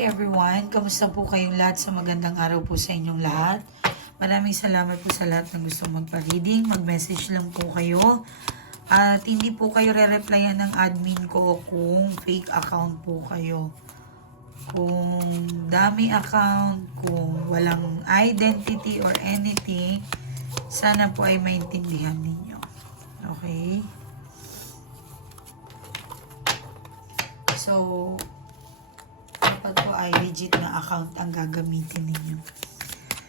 everyone, kamusta po kayong lahat sa magandang araw po sa inyong lahat. Maraming salamat po sa lahat ng gusto magpa-reading. Mag-message lang po kayo. At hindi po kayo re-replyan ng admin ko kung fake account po kayo. Kung dami account, kung walang identity or anything, sana po ay maintindihan ninyo. Okay? So, dapat po ay legit na account ang gagamitin ninyo.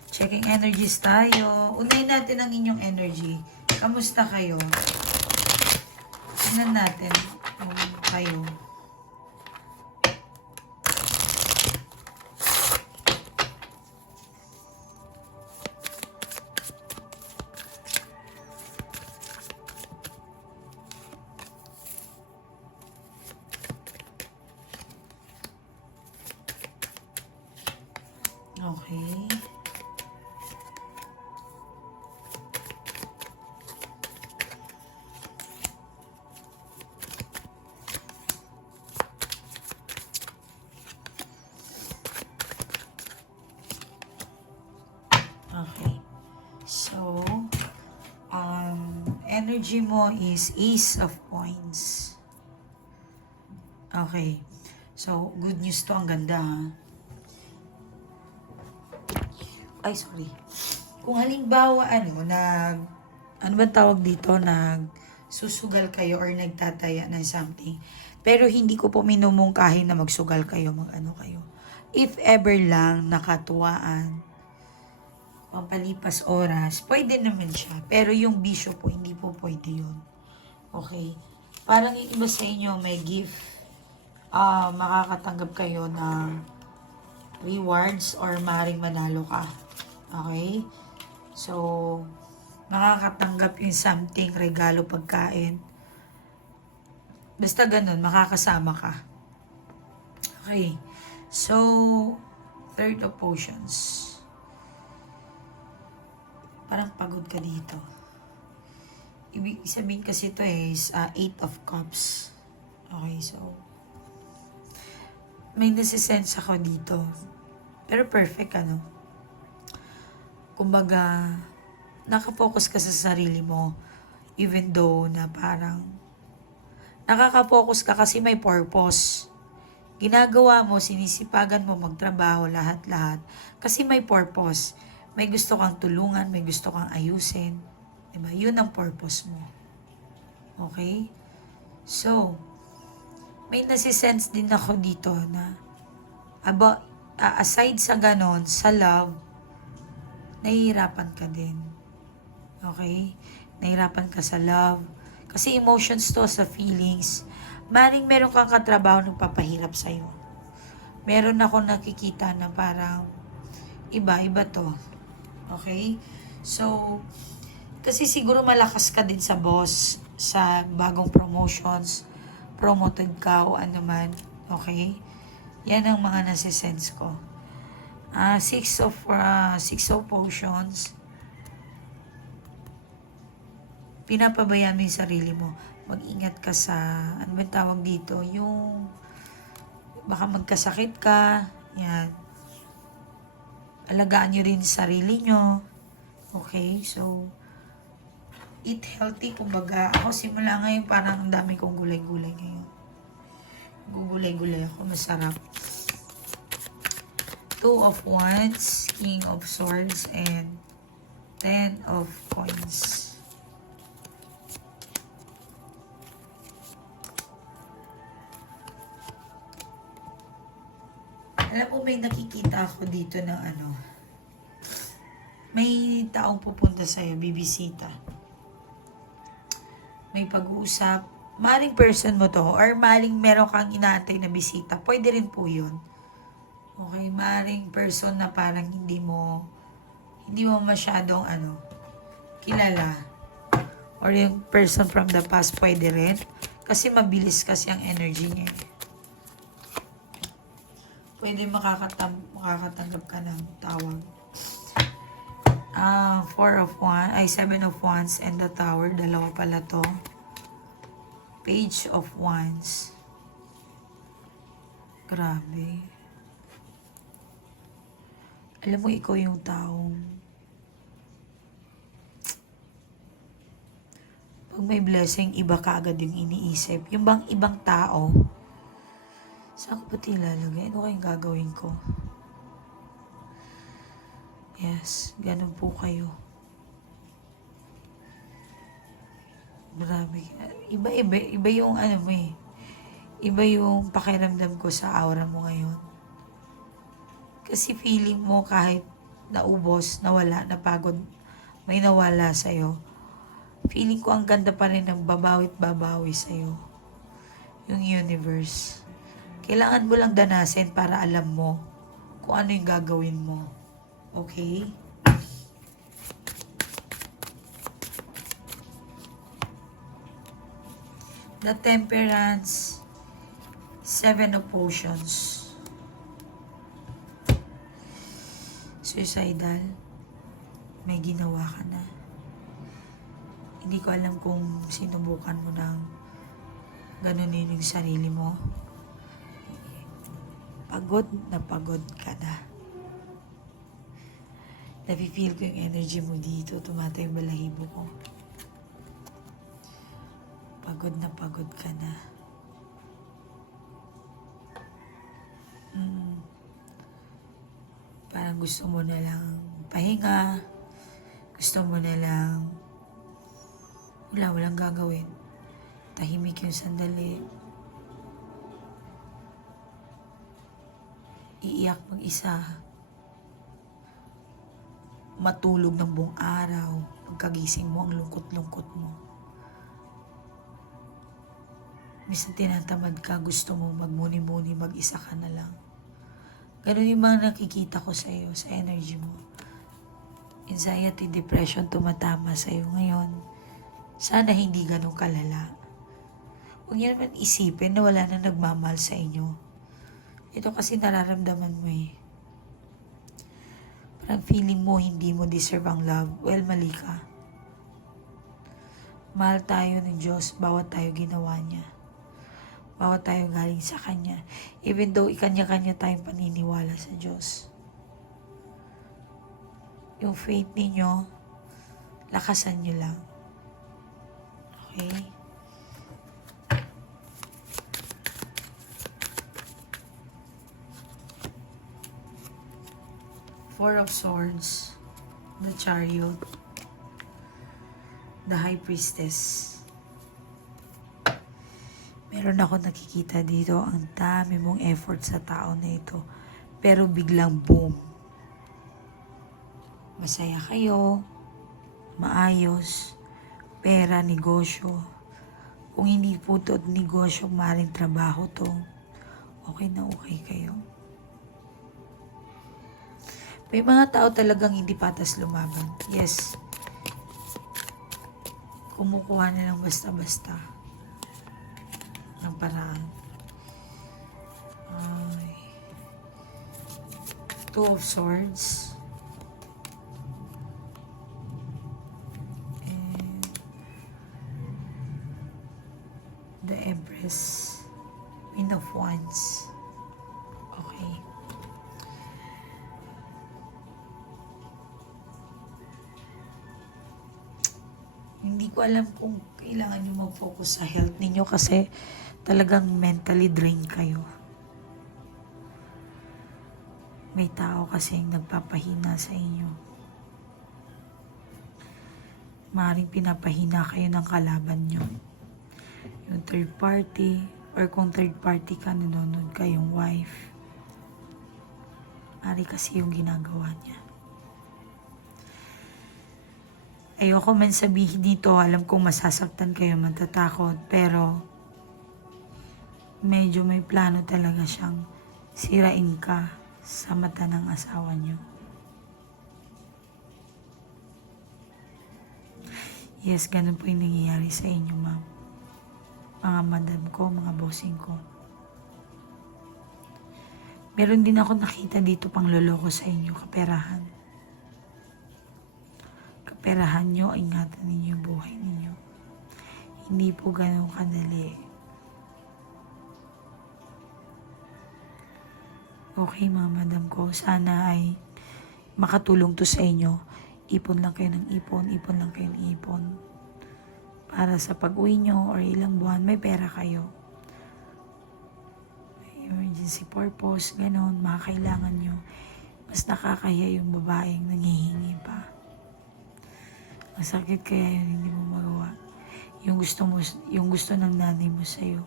Checking energies tayo. Unahin natin ang inyong energy. Kamusta kayo? Tingnan natin kung kayo. Energy mo is Ace of Coins. Okay. So, good news to. Ang ganda, ha? Ay, sorry. Kung halimbawa, ano, nag, ano ba tawag dito, nag, susugal kayo or nagtataya ng something. Pero hindi ko po minumungkahi na magsugal kayo, mag-ano kayo. If ever lang nakatuwaan, pampalipas oras, pwede naman siya. Pero yung bisyo po, hindi po pwede yun. Okay? Parang yung iba sa inyo may gift, ah makakatanggap kayo ng rewards or maring manalo ka. Okay? So, makakatanggap yung something, regalo, pagkain. Basta ganun, makakasama ka. Okay. So, third of potions. Parang pagod ka dito. Ibig sabihin kasi ito is uh, eight of cups. Okay, so may nasisense ako dito. Pero perfect, ano? Kumbaga, nakafocus ka sa sarili mo even though na parang nakaka-focus ka kasi may purpose. Ginagawa mo, sinisipagan mo magtrabaho, lahat-lahat. Kasi may purpose. May gusto kang tulungan, may gusto kang ayusin. Diba? Yun ang purpose mo. Okay? So, may nasisense din ako dito na about, aside sa ganon, sa love, nahihirapan ka din. Okay? Nahihirapan ka sa love. Kasi emotions to sa feelings. Maring meron kang katrabaho nang papahirap sa'yo. Meron ako nakikita na parang iba-iba to. Okay? So, kasi siguro malakas ka din sa boss, sa bagong promotions, promoted ka o ano man. Okay? Yan ang mga nasisense ko. Ah, six of ah, six of potions. Pinapabayaan mo yung sarili mo. Mag-ingat ka sa, ano ba tawag dito? Yung, baka magkasakit ka. Yan. Alagaan nyo rin sarili nyo. Okay? So, eat healthy. Kumbaga, ako simula ngayon parang ang dami kong gulay-gulay ngayon. Gugulay-gulay ako. Masarap. Two of Wands, King of Swords, and Ten of Coins. Mo, may nakikita ako dito ng ano. May taong pupunta sa'yo, bibisita. May pag-uusap. Maring person mo to, or maring meron kang inaantay na bisita. Pwede rin po yun. Okay, maring person na parang hindi mo, hindi mo masyadong ano, kilala. Or yung person from the past, pwede rin. Kasi mabilis kasi ang energy niya. Pwede makakatam makakatanggap ka ng tawag. Ah, four of one, ay seven of wands and the tower, dalawa pala to. Page of wands. Grabe. Alam mo, ikaw yung taong pag may blessing, iba ka agad yung iniisip. Yung bang ibang tao, saan ko ba ito ilalagay? Ano kayong gagawin ko? Yes, ganun po kayo. Marami. Iba, iba, iba yung ano mo eh. Iba yung pakiramdam ko sa aura mo ngayon. Kasi feeling mo kahit naubos, nawala, napagod, may nawala sa'yo. Feeling ko ang ganda pa rin ng babawit babawi sa'yo. Yung universe. Kailangan mo lang danasin para alam mo kung ano yung gagawin mo. Okay? The Temperance, Seven of Potions. Suicidal, may ginawa ka na. Hindi ko alam kung sinubukan mo ng ganunin yung sarili mo. Pagod na pagod ka na. Nafe-feel ko yung energy mo dito. Tumatay yung balahibo ko. Pagod na pagod ka na. Mm. Parang gusto mo na lang pahinga. Gusto mo na lang wala, walang gagawin. Tahimik yung sandali. Iiyak mag-isa. Matulog ng buong araw. Pagkagising mo, ang lungkot-lungkot mo. Minsan tinatamad ka, gusto mo magmuni-muni, mag-isa ka na lang. Ganun yung mga nakikita ko sa iyo, sa energy mo. Anxiety, depression, tumatama sa iyo ngayon. Sana hindi ganun kalala. Huwag niyo naman isipin na wala na nagmamahal sa inyo. Ito kasi nararamdaman mo eh. Parang feeling mo hindi mo deserve ang love. Well, mali ka. Mahal tayo ng Diyos bawat tayo ginawa niya. Bawat tayo galing sa Kanya. Even though ikanya-kanya tayong paniniwala sa Diyos. Yung faith ninyo, lakasan nyo lang. Okay? Four of Swords, the Chariot, the High Priestess. Meron ako nakikita dito ang dami mong effort sa tao na ito. Pero biglang boom. Masaya kayo, maayos, pera, negosyo. Kung hindi po to negosyo, maring trabaho to. Okay na okay kayo. May mga tao talagang hindi patas lumaban. Yes. Kumukuha na lang basta-basta ng paraan. Ay. Two of Swords. And the Empress. Queen of Wands. Hindi ko alam kung kailangan nyo mag-focus sa health ninyo kasi talagang mentally drained kayo. May tao kasing nagpapahina sa inyo. Maaaring pinapahina kayo ng kalaban nyo. Yung third party, or kung third party ka, nanonood ka, yung wife. Maaaring kasi yung ginagawa niya. Ayoko man sabihin dito, alam kong masasaktan kayo, matatakot, pero medyo may plano talaga siyang sirain ka sa mata ng asawa niyo. Yes, ganun po yung nangyayari sa inyo, ma'am. Mga madam ko, mga bossing ko. Meron din ako nakita dito pang loloko sa inyo, kaperahan. Kaperahan nyo, ingatan ninyo yung buhay ninyo. Hindi po ganun kadali. Okay, mga madam ko, sana ay makatulong to sa inyo. Ipon lang kayo ng ipon, ipon lang kayo ng ipon. Para sa pag-uwi nyo or ilang buwan, may pera kayo. May emergency purpose, ganon, mga kailangan nyo. Mas nakakaya yung babaeng nangihingi pa. Masakit kaya yun, hindi mo magawa. Yung gusto mo, yung gusto ng nanay mo sa'yo.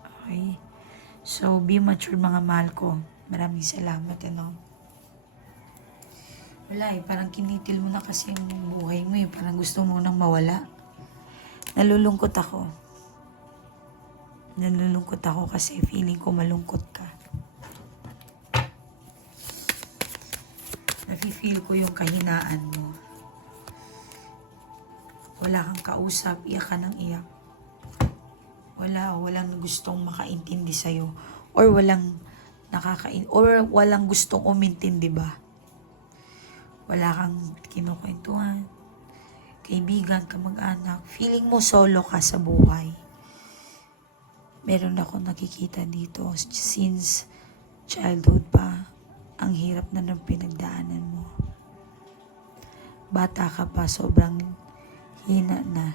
Okay? So, be mature mga mahal ko. Maraming salamat, ano. Wala eh, parang kinitil mo na kasi yung buhay mo eh. Parang gusto mo nang mawala. Nalulungkot ako. Nalulungkot ako kasi feeling ko malungkot ka. Nafe-feel ko yung kahinaan mo. Wala kang kausap, iyak ka ng iyak. Wala, walang gustong makaintindi sa'yo. Or walang nakakain or walang gustong umintindi ba? Wala kang kinukwentuhan, kaibigan, kamag-anak. Feeling mo solo ka sa buhay. Meron ako nakikita dito since childhood pa. Ang hirap na ng pinagdaanan mo. Bata ka pa, sobrang hina na.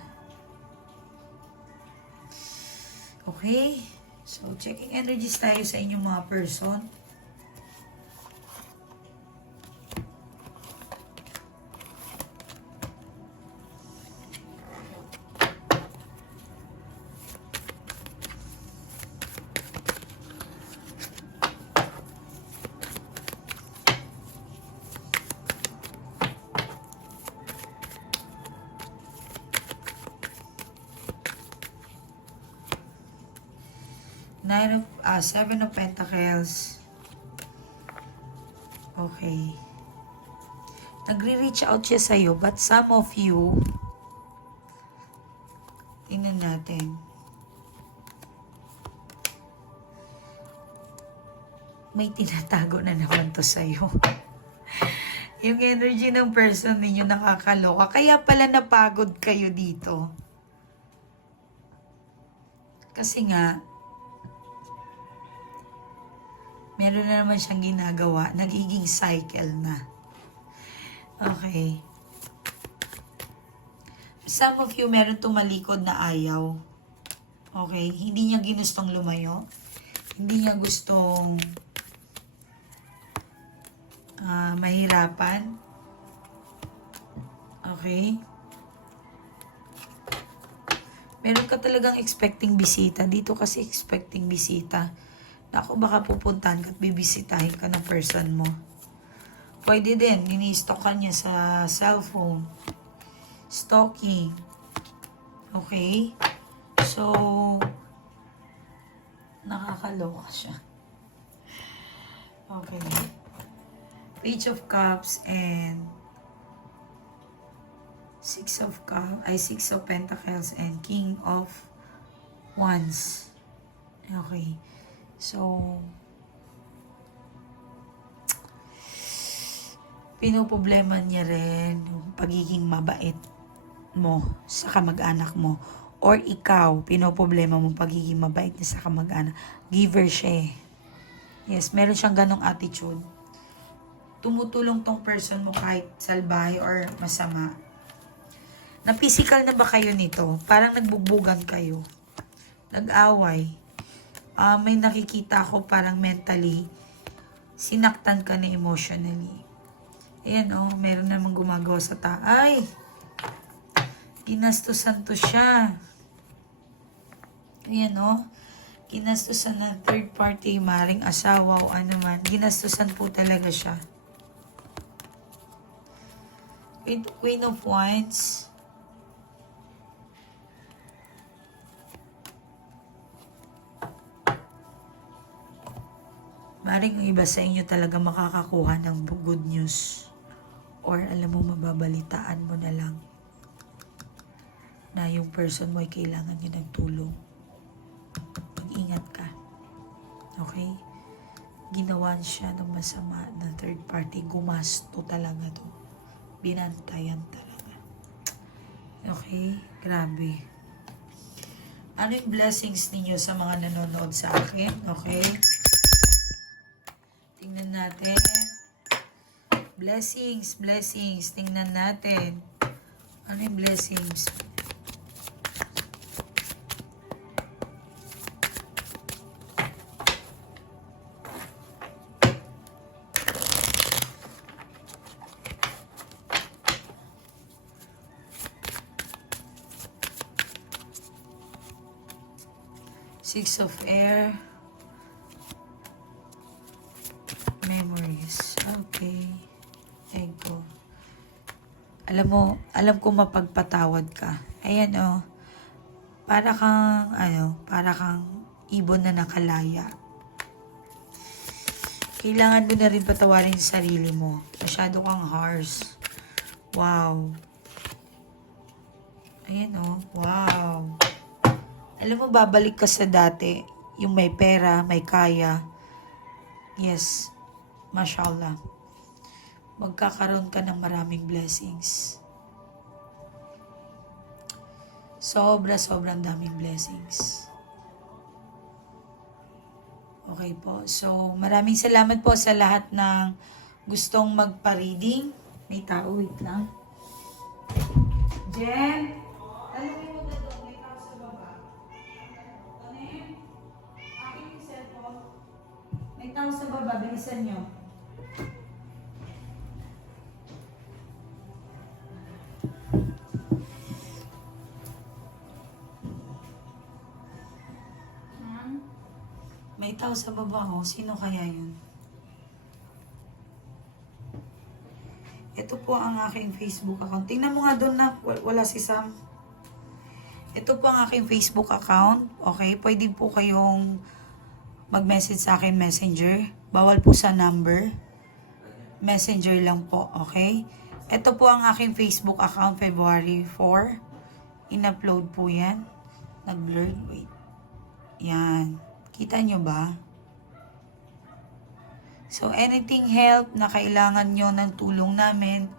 Okay? So, checking energies tayo sa inyong mga person. Nine of, ah, Seven of Pentacles. Okay. Nagre-reach out siya sa'yo, but some of you, tingnan natin. May tinatago na naman to sa'yo. Yung energy ng person ninyo nakakaloka. Kaya pala napagod kayo dito. Kasi nga, meron na naman siyang ginagawa, nagiging cycle na. Okay. Some of you, meron tumalikod na ayaw. Okay? Hindi niya ginustong lumayo. Hindi niya gustong ah, mahirapan. Okay? Meron ka talagang expecting bisita. Dito kasi expecting bisita. Ako baka pupuntahan ka at bibisitahin ka ng person mo. Pwede din, ini-stalk ka niya sa cellphone. Stalking. Okay? So, nakakaloka siya. Okay. Page of Cups and Six of Cups, ay Six of Pentacles and King of Wands. Okay. So, pinoproblema niya rin yung pagiging mabait mo sa kamag-anak mo. Or ikaw, pinoproblema mo pagiging mabait niya sa kamag-anak. Giver siya eh. Yes, meron siyang ganong attitude. Tumutulong tong person mo kahit salbahe or masama. Na physical na ba kayo nito? Parang nagbugbugan kayo. Nag-away ah, may nakikita ko parang mentally, sinaktan ka na emotionally. Ayan oh, meron namang gumagawa sa ta. Ay! Ginastusan to siya. Ayan oh. Ginastusan ng third party, maring asawa o ano man. Ginastusan po talaga siya. Queen of Wands. Maring ang iba sa inyo talaga makakakuha ng good news. Or alam mo, mababalitaan mo na lang na yung person mo ay kailangan niya ng tulong. Mag-ingat ka. Okay? Ginawan siya ng masama ng third party. Gumasto talaga to. Binantayan talaga. Okay? Grabe. Ano yung blessings ninyo sa mga nanonood sa akin? Okay? Tingnan natin. Blessings, blessings. Tingnan natin. Ano yung blessings? Six of Air. Alam mo, alam ko mapagpatawad ka. Ayan oh. Para kang, ano, para kang ibon na nakalaya. Kailangan mo na rin patawarin sarili mo. Masyado kang harsh. Wow. Ayan oh. Wow. Alam mo, babalik ka sa dati. Yung may pera, may kaya. Yes. Mashallah. Magkakaroon ka ng maraming blessings. Sobra, sobrang daming blessings. Okay po. So, maraming salamat po sa lahat ng gustong magpa-reading. May tao, wait lang. Jen! Tanungin mo na doon, may sa baba. Ano yun? Akin yung. May tao sa baba, bilisan nyo. May tao sa baba, oh. Sino kaya yun? Ito po ang aking Facebook account. Tingnan mo nga doon na wa- wala si Sam. Ito po ang aking Facebook account. Okay, pwede po kayong mag-message sa akin messenger. Bawal po sa number. Messenger lang po, okay? Ito po ang aking Facebook account February 4. In-upload po yan. Nag-blurred. Wait. Yan. Kita nyo ba? So, anything help na kailangan nyo ng tulong namin,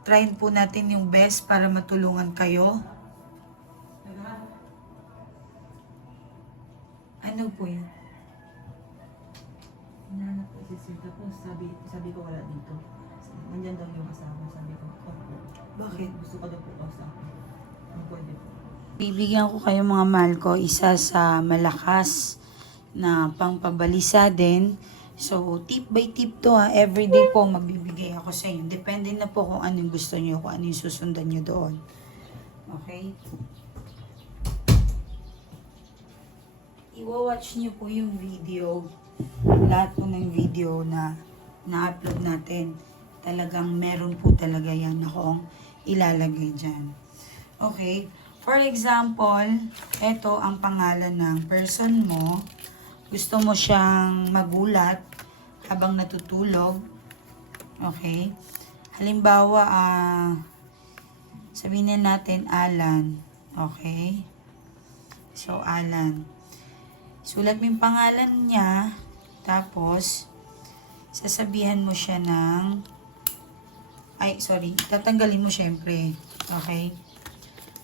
try po natin yung best para matulungan kayo. Ano po yun? Hinahanap ko si Sir. Tapos sabi, sabi ko wala dito. Nandyan daw yung asawa. Sabi ko, opo. Bakit? Gusto ko daw po kausapin. Kung pwede po. Bibigyan ko kayo mga mahal ko isa sa malakas na pangpabalisa din. So, tip by tip to ha. Everyday po mabibigay ako sa inyo. Depende na po kung anong gusto nyo, kung ano susundan nyo doon. Okay? Iwa-watch nyo po yung video. Lahat po ng video na na-upload natin. Talagang meron po talaga yan akong ilalagay dyan. Okay? For example, ito ang pangalan ng person mo. Gusto mo siyang magulat habang natutulog. Okay? Halimbawa, ah, sabihin na natin Alan. Okay? So, Alan. Sulat mo yung pangalan niya. Tapos, sasabihan mo siya ng... Ay, sorry. Tatanggalin mo syempre. Okay?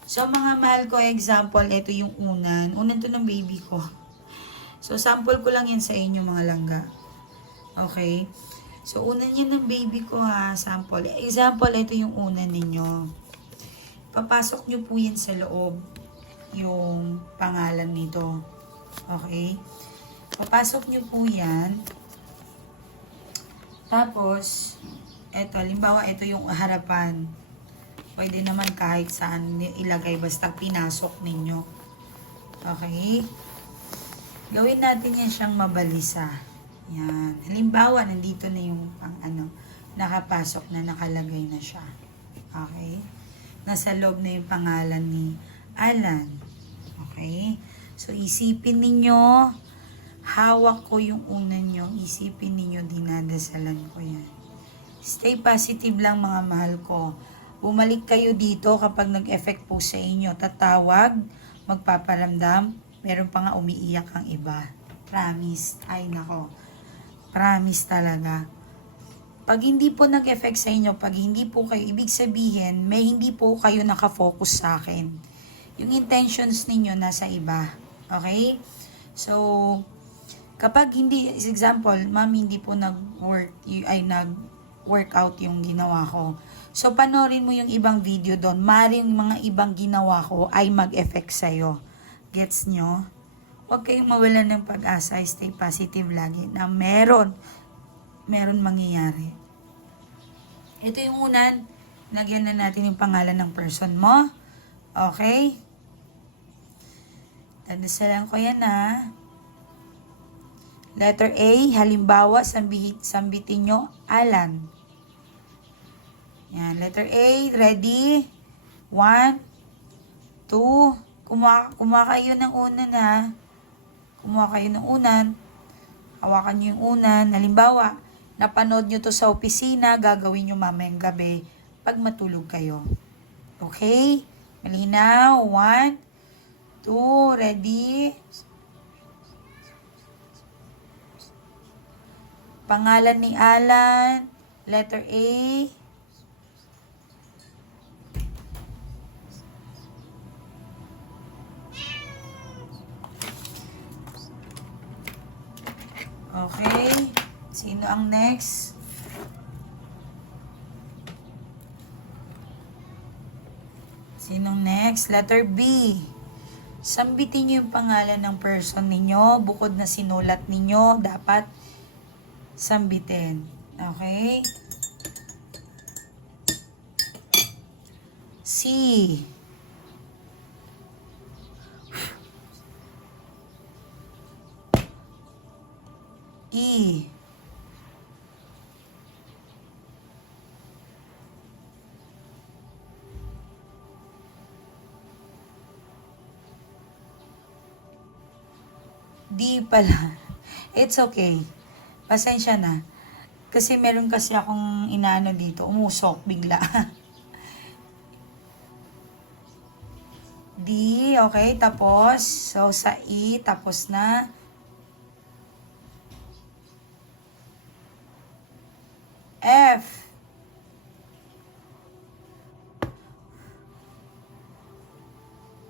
So, mga mahal ko, example, ito yung unan. Unan to ng baby ko. So, sample ko lang yan sa inyo, mga langga. Okay? So, unan yan ng baby ko, ha. Sample. Example, ito yung unan ninyo. Papasok nyo po yan sa loob. Yung pangalan nito. Okay? Papasok nyo po yan. Tapos, eto, limbawa, ito yung harapan. Pwede naman kahit saan ilagay basta pinasok ninyo. Okay? Gawin natin yan siyang mabalisa. Yan. Halimbawa, nandito na yung pang ano, nakapasok na nakalagay na siya. Okay? Nasa loob na yung pangalan ni Alan. Okay? So, isipin ninyo, hawak ko yung una nyo, isipin ninyo, dinadasalan ko yan. Stay positive lang mga mahal ko. Bumalik kayo dito kapag nag-effect po sa inyo. Tatawag, magpaparamdam, meron pa nga umiiyak ang iba. Promise. Ay nako. Promise talaga. Pag hindi po nag-effect sa inyo, pag hindi po kayo, ibig sabihin, may hindi po kayo nakafocus sa akin. Yung intentions ninyo nasa iba. Okay? So, Kapag hindi, example, mami hindi po nag-work, ay nag-workout yung ginawa ko. So, panorin mo yung ibang video doon. Maring mga ibang ginawa ko ay mag-effect sa'yo. Gets nyo? Huwag kayong mawalan ng pag-asa. Stay positive lagi na meron, meron mangyayari. Ito yung unan. Lagyan na natin yung pangalan ng person mo. Okay? Dadasalan ko yan ha. Letter A, halimbawa, sambihin, sambitin nyo, Alan. Yan, letter A, ready? One, two, kumuha, kumuha kayo ng unan ha. Kumuha kayo ng unan. Hawakan nyo yung unan. Halimbawa, napanood nyo to sa opisina, gagawin nyo mamayang gabi pag matulog kayo. Okay? Malinaw. One, two, ready? Pangalan ni Alan, letter A. Okay. Sino ang next? Sinong next? Letter B. Sambitin niyo yung pangalan ng person ninyo. Bukod na sinulat ninyo, dapat sambitin. Okay? C. E. D pala. It's okay. Pasensya na. Kasi meron kasi akong inaano dito. Umusok bigla. D, okay. Tapos, so sa E, tapos na.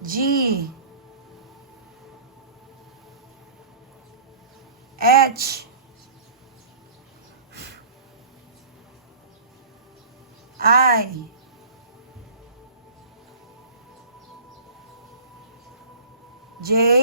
de et. Ai. J.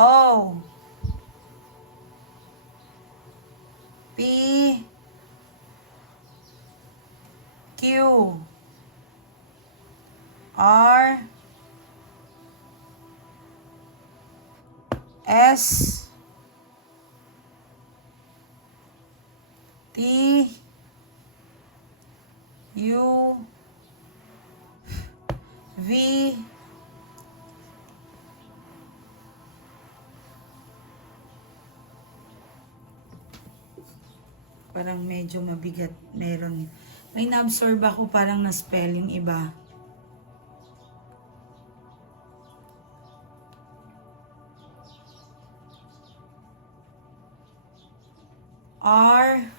O. P. Q. R. S. T. U. V. Parang medyo mabigat. Meron. May na-absorb ako parang na-spell yung iba. R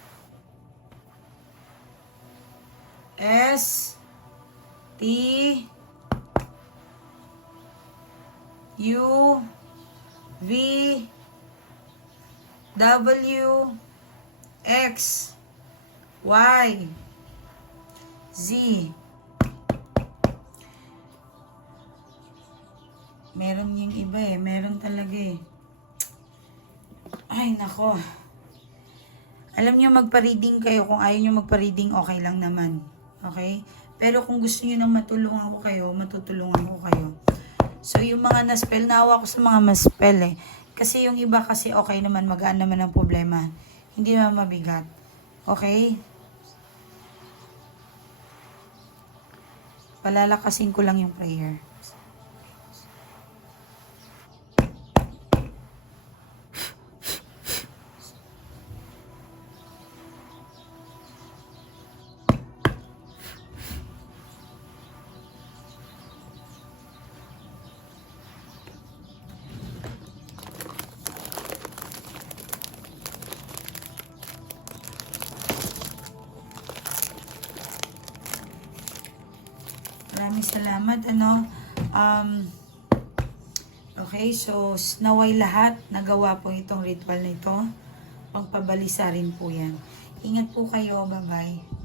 S T U V W X Y Z Meron yung iba eh. Meron talaga eh. Ay, nako. Alam nyo, magpa-reading kayo. Kung ayaw nyo magpa-reading, okay lang naman. Okay? Pero kung gusto nyo nang matulungan ko kayo, matutulungan ko kayo. So, yung mga na-spell, naawa ko sa mga ma-spell eh. Kasi yung iba kasi okay naman, magaan naman ang problema. Hindi naman mabigat. Okay? Palalakasin ko lang yung prayer. Okay, so naway lahat nagawa po itong ritual na ito. Pagpabalisa rin po yan. Ingat po kayo. Bye-bye.